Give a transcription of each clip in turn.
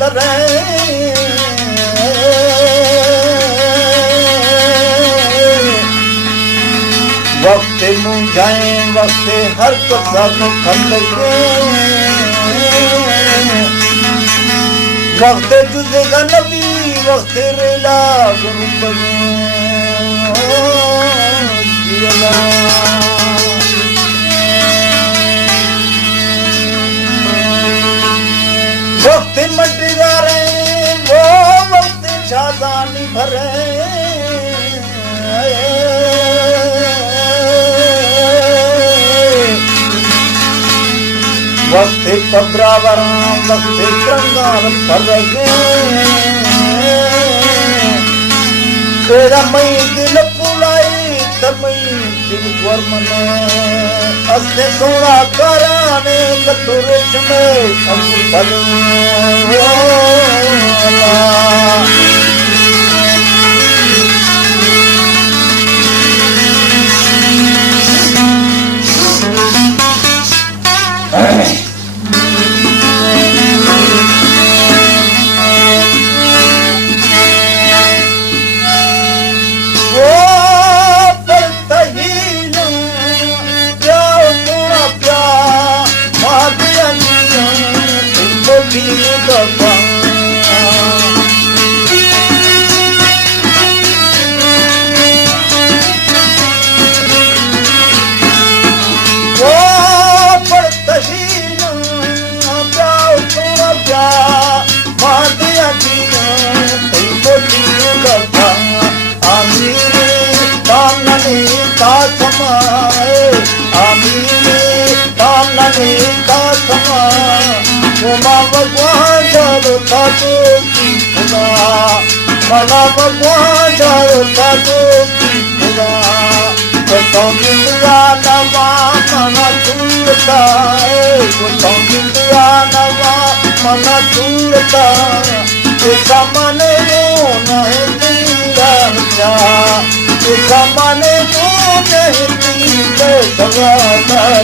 करे वक्त मुझाए वक्त हर कसम खंडके वक्त तुझेगा नबी वक्त रेला वक्त मटगारे वो वक्त शादानी भरे वक्त कब्रावरा वक्त कंगाल फरगे तेरा मई दिल पुलाई तमई दिल वर्मन असने सोना कराने कतुरेश में अमृत मना भगवान जाओ साधु खुदा तो मिलया नवा मना दूरता तो मिलया नवा मना दूरता ऐसा मने वो नहीं दिला ऐसा मने वो नहीं दिला सवाल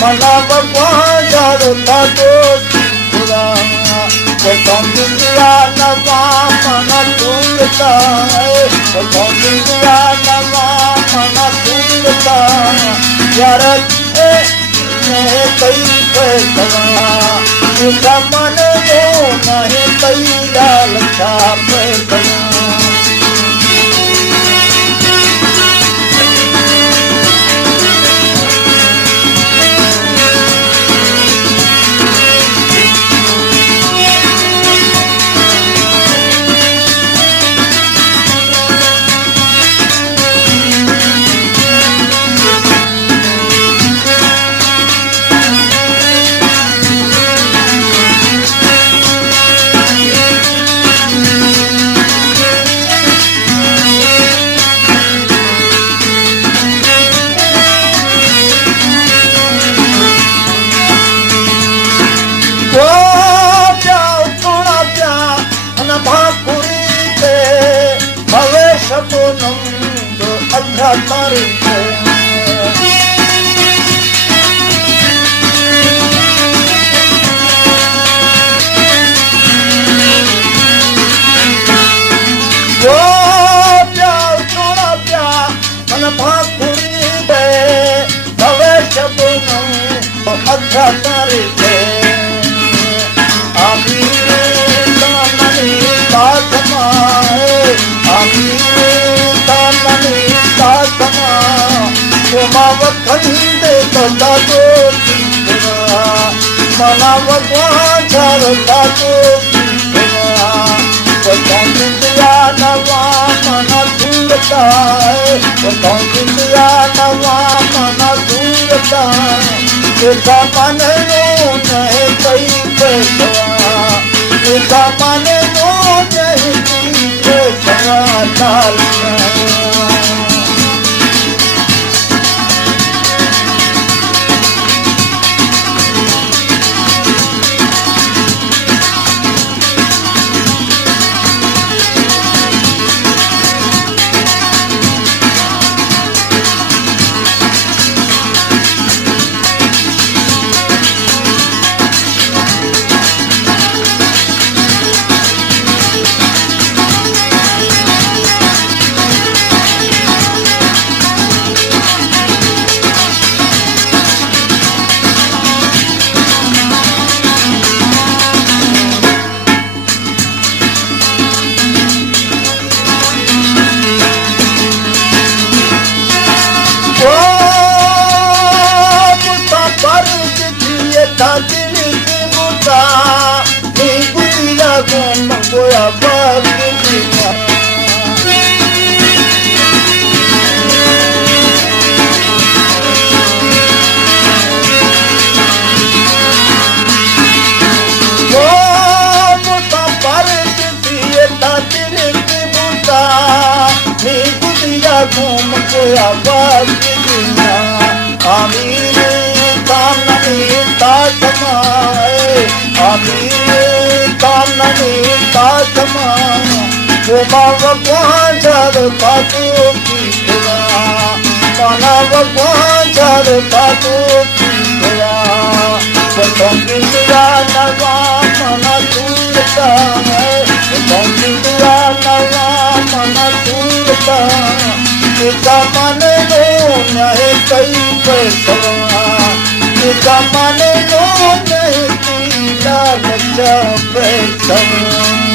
मना भगवान जाओ साधु खुदा तो मिलया नवा मना दूरता तो मिलया नवा मना दूरता यार कई पैसा मन वो नहीं कई लाल छाप તારી છે જો પ્યાર થોડા પ્યાર મને ભાખુરી દે હવે શબ્દનું અચ્છા તારી છે Mana Bhagwan Charata Patandya Nava Mana Surata Patandya Nava Mana Surata Eka Mane No Nahe Kai Pesa Eka Mane No Nahe Kai Pesa Chalna Bhagwan Charata Mana Bhagwan Charata Patandya Nava Mana Surata Patandya Nava Mana Surata Eka Mane No Nahe Kai Pesa Eka Mane No Nahe Kai Pesa